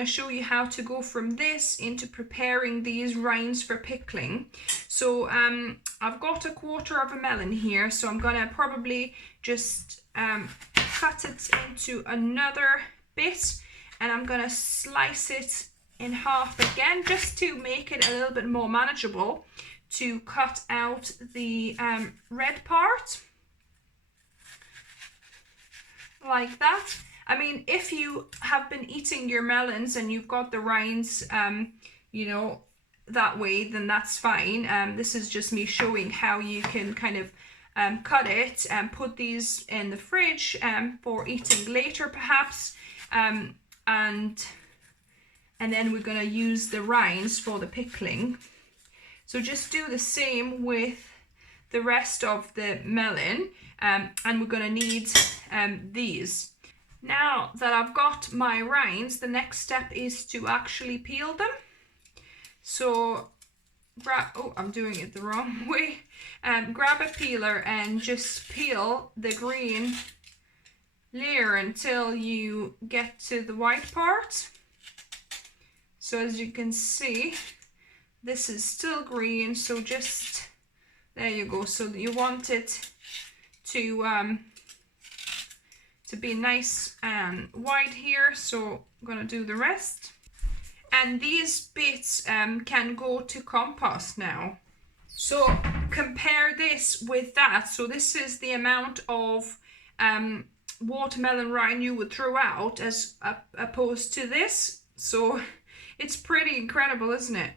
to show you how to go from this into preparing these rinds for pickling. So I've got a quarter of a melon here, so I'm going to probably just cut it into another bit, and I'm going to slice it in half again just to make it a little bit more manageable, to cut out the red part like that. I mean, if you have been eating your melons and you've got the rinds, you know, that way, then that's fine. This is just me showing how you can kind of cut it and put these in the fridge for eating later perhaps. And then we're going to use the rinds for the pickling. So just do the same with the rest of the melon, and we're going to need these. Now that I've got my rinds, the next step is to actually peel them. So I'm doing it the wrong way. Grab a peeler and just peel the green layer until you get to the white part. So as you can see, this is still green, so just, there you go. So you want it to be nice and white here, so I'm gonna do the rest. And these bits can go to compost now. So compare this with that. So this is the amount of watermelon rind you would throw out as opposed to this. So it's pretty incredible, isn't it?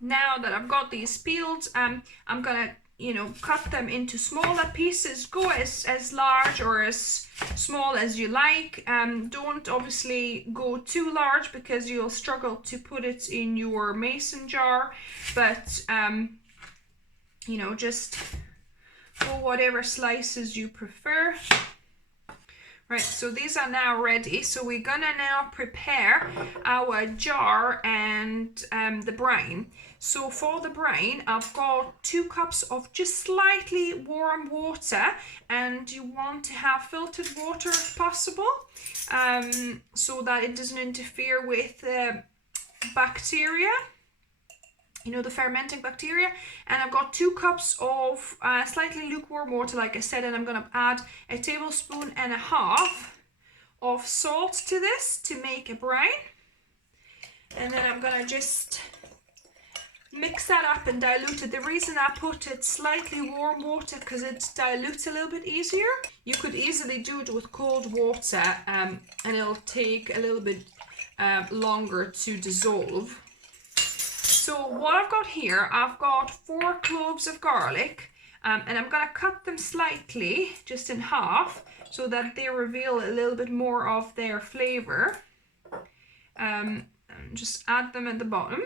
Now that I've got these peeled, I'm gonna, you know, cut them into smaller pieces. Go as large or as small as you like. Don't obviously go too large because you'll struggle to put it in your mason jar, but you know, just go whatever slices you prefer. Right, so these are now ready. So we're gonna now prepare our jar and the brine. So for the brine, I've got 2 cups of just slightly warm water, and you want to have filtered water if possible, so that it doesn't interfere with bacteria, you know, the fermenting bacteria. And I've got 2 cups of slightly lukewarm water, like I said, and I'm going to add a tablespoon and a half of salt to this to make a brine. And then I'm going to just mix that up and dilute it. The reason I put it slightly warm water because it dilutes a little bit easier. You could easily do it with cold water, and it'll take a little bit longer to dissolve. So what I've got here, I've got 4 cloves of garlic, and I'm going to cut them slightly, just in half, so that they reveal a little bit more of their flavor. And just add them at the bottom.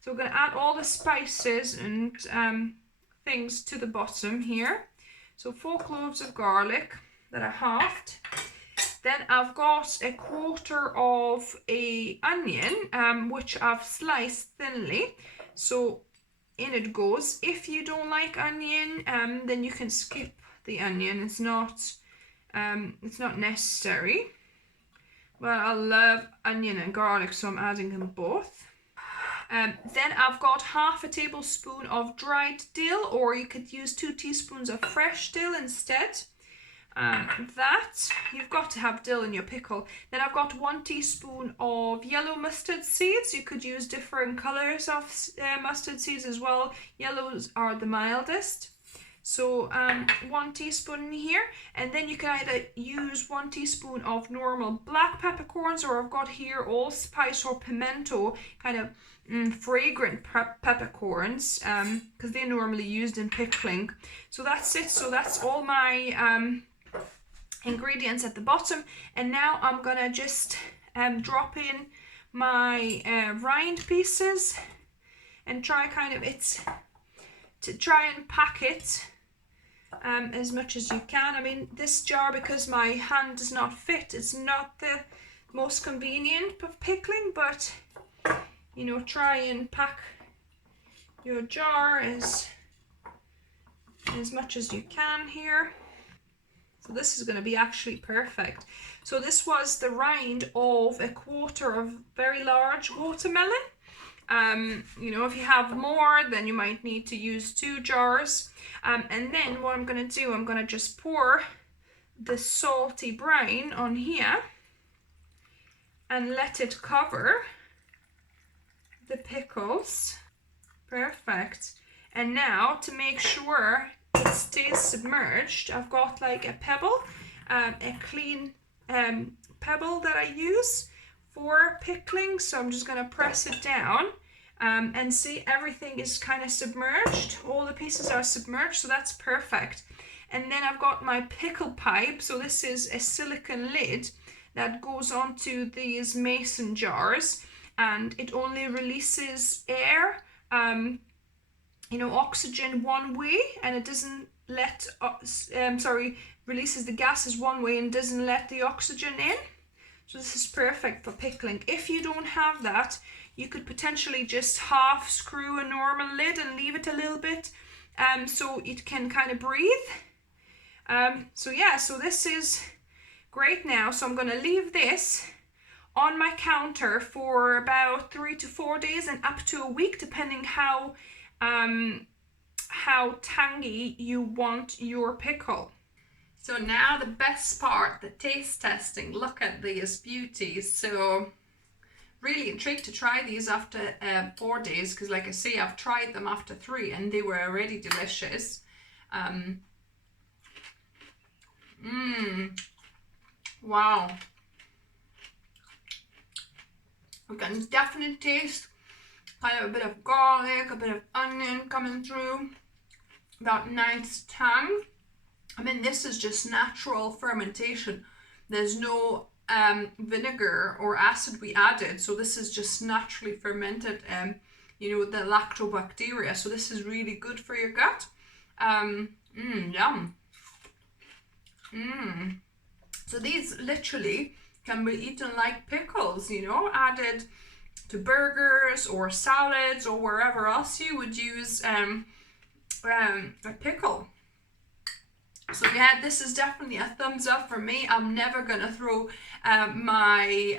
So we're going to add all the spices and things to the bottom here. So 4 cloves of garlic that I halved. Then I've got a quarter of an onion, which I've sliced thinly. So in it goes. If you don't like onion, then you can skip the onion. It's not necessary. But I love onion and garlic, so I'm adding them both. Then I've got half a tablespoon of dried dill, or you could use 2 teaspoons of fresh dill instead. That, you've got to have dill in your pickle. Then I've got 1 teaspoon of yellow mustard seeds. You could use different colors of mustard seeds as well. Yellows are the mildest. So 1 teaspoon here, and then you can either use 1 teaspoon of normal black peppercorns, or I've got here allspice or pimento, kind of fragrant peppercorns, because they're normally used in pickling. So that's it. So that's all my ingredients at the bottom, and now I'm gonna just drop in my rind pieces and try try and pack it as much as you can. I mean, this jar, because my hand does not fit, it's not the most convenient of pickling, but you know, try and pack your jar as much as you can here. So this is going to be actually perfect. So this was the rind of a quarter of very large watermelon. You know, if you have more, then you might need to use 2 jars. And then what I'm going to do, I'm going to just pour the salty brine on here and let it cover the pickles. Perfect. And now to make sure it stays submerged, I've got like a pebble, a clean pebble that I use for pickling. So I'm just going to press it down and see everything is kind of submerged. All the pieces are submerged, so that's perfect. And then I've got my pickle pipe. So this is a silicone lid that goes onto these mason jars, and it only releases air, you know, oxygen one way, and it doesn't let, releases the gases one way and doesn't let the oxygen in. So this is perfect for pickling. If you don't have that, you could potentially just half screw a normal lid and leave it a little bit so it can kind of breathe. So yeah, so this is great now. So I'm going to leave this on my counter for about 3 to 4 days and up to a week, depending how tangy you want your pickle. So now the best part, the taste testing. Look at these beauties. So really intrigued to try these after 4 days, because like I say, I've tried them after 3 and they were already delicious. Wow. You can definitely taste kind of a bit of garlic, a bit of onion coming through, that nice tang. I mean, this is just natural fermentation. There's no vinegar or acid we added, so this is just naturally fermented, you know, the lactobacteria. So this is really good for your gut. Yum. So these literally can be eaten like pickles, you know, added to burgers or salads or wherever else you would use a pickle. So yeah, this is definitely a thumbs up for me. I'm never gonna throw my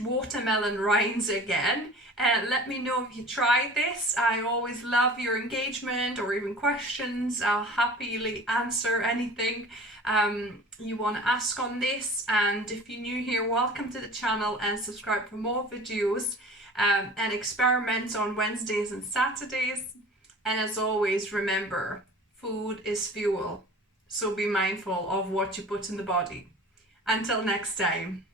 watermelon rinds again. Let me know if you tried this. I always love your engagement or even questions. I'll happily answer anything you want to ask on this. And if you're new here, welcome to the channel and subscribe for more videos and experiments on Wednesdays and Saturdays. And as always, remember, food is fuel. So be mindful of what you put in the body. Until next time.